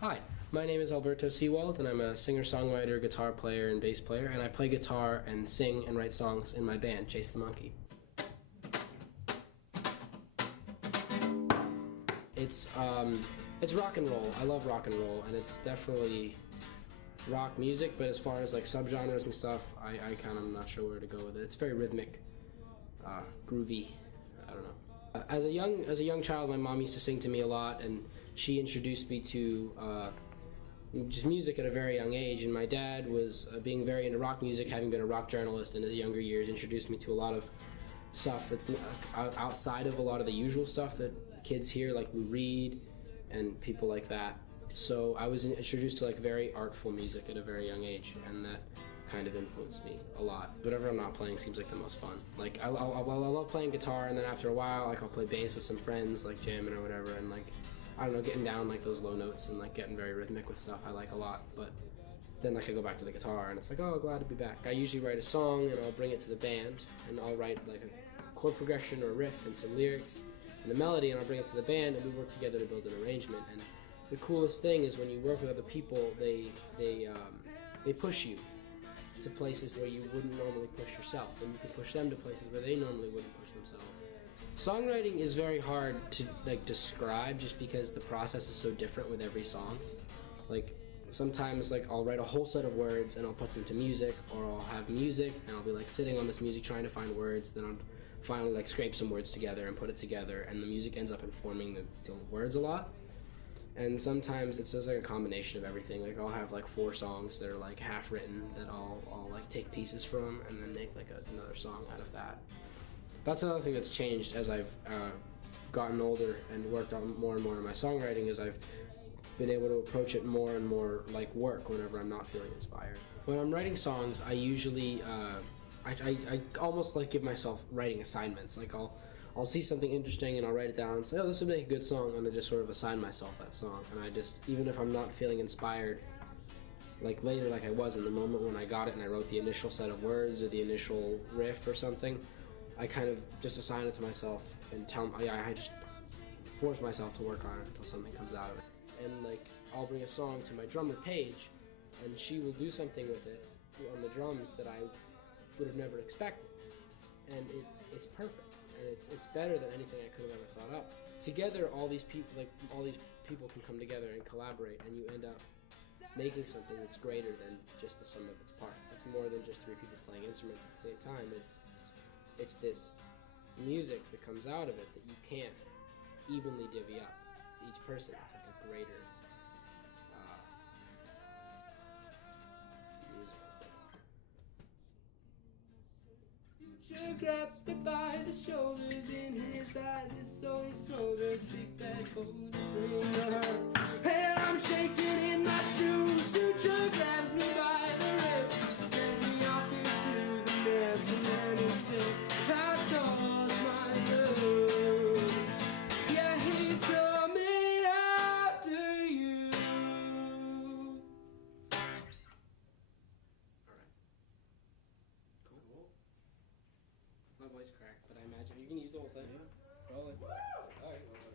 Hi, my name is Alberto Sewald, and I'm a singer-songwriter, guitar player, and bass player, and I play guitar and sing and write songs in my band, Chase the Monkey. It's rock and roll. I love rock and roll, and it's definitely rock music, but as far as like subgenres and stuff, I kind of am not sure where to go with it. It's very rhythmic, groovy, I don't know. As a young child, my mom used to sing to me a lot, and she introduced me to just music at a very young age. And my dad was being very into rock music, having been a rock journalist in his younger years, introduced me to a lot of stuff that's outside of a lot of the usual stuff that kids hear, like Lou Reed and people like that. So I was introduced to like very artful music at a very young age, and that kind of influenced me a lot. Whatever I'm not playing seems like the most fun. Like I love playing guitar, and then after a while, like I'll play bass with some friends, like jamming or whatever, and like I don't know, getting down like those low notes and like getting very rhythmic with stuff I like a lot. But then like I go back to the guitar, and it's like, oh, glad to be back. I usually write a song, and I'll bring it to the band, and I'll write like a chord progression or a riff and some lyrics and a melody, and I'll bring it to the band, and we work together to build an arrangement. And the coolest thing is when you work with other people, they push you to places where you wouldn't normally push yourself, and you can push them to places where they normally wouldn't push themselves. Songwriting is very hard to like describe, just because the process is so different with every song. Like sometimes like I'll write a whole set of words and I'll put them to music, or I'll have music and I'll be like sitting on this music trying to find words, then I'll finally like scrape some words together and put it together, and the music ends up informing the words a lot. And sometimes it's just like a combination of everything. Like I'll have like 4 songs that are like half written that I'll like take pieces from and then make like another song out of that. That's another thing that's changed as I've gotten older and worked on more and more in my songwriting, is I've been able to approach it more and more like work whenever I'm not feeling inspired. When I'm writing songs, I usually I almost like give myself writing assignments. Like I'll see something interesting and I'll write it down and say, oh, this would make a good song, and I just sort of assign myself that song. And I just, even if I'm not feeling inspired, like later, like I was in the moment when I got it and I wrote the initial set of words or the initial riff or something, I kind of just assign it to myself and I just force myself to work on it until something comes out of it. And like I'll bring a song to my drummer Paige, and she will do something with it on the drums that I would have never expected, and it's perfect, and it's better than anything I could have ever thought up. Together, all these people can come together and collaborate, and you end up making something that's greater than just the sum of its parts. It's more than just 3 people playing instruments at the same time. It's this music that comes out of it that you can't evenly divvy up to each person. It's like a greater musical thing. Future grabs me by the shoulders, in his eyes his soul he smolders, big bad boulders bring the hurt, and I'm shaking in my shoes. Future grabs me by the wrist, turns me off into the mess, and then insists I toss my nose. Yeah, he's coming after you. Alright. Cool. My voice cracked, but I imagine you can use the whole thing.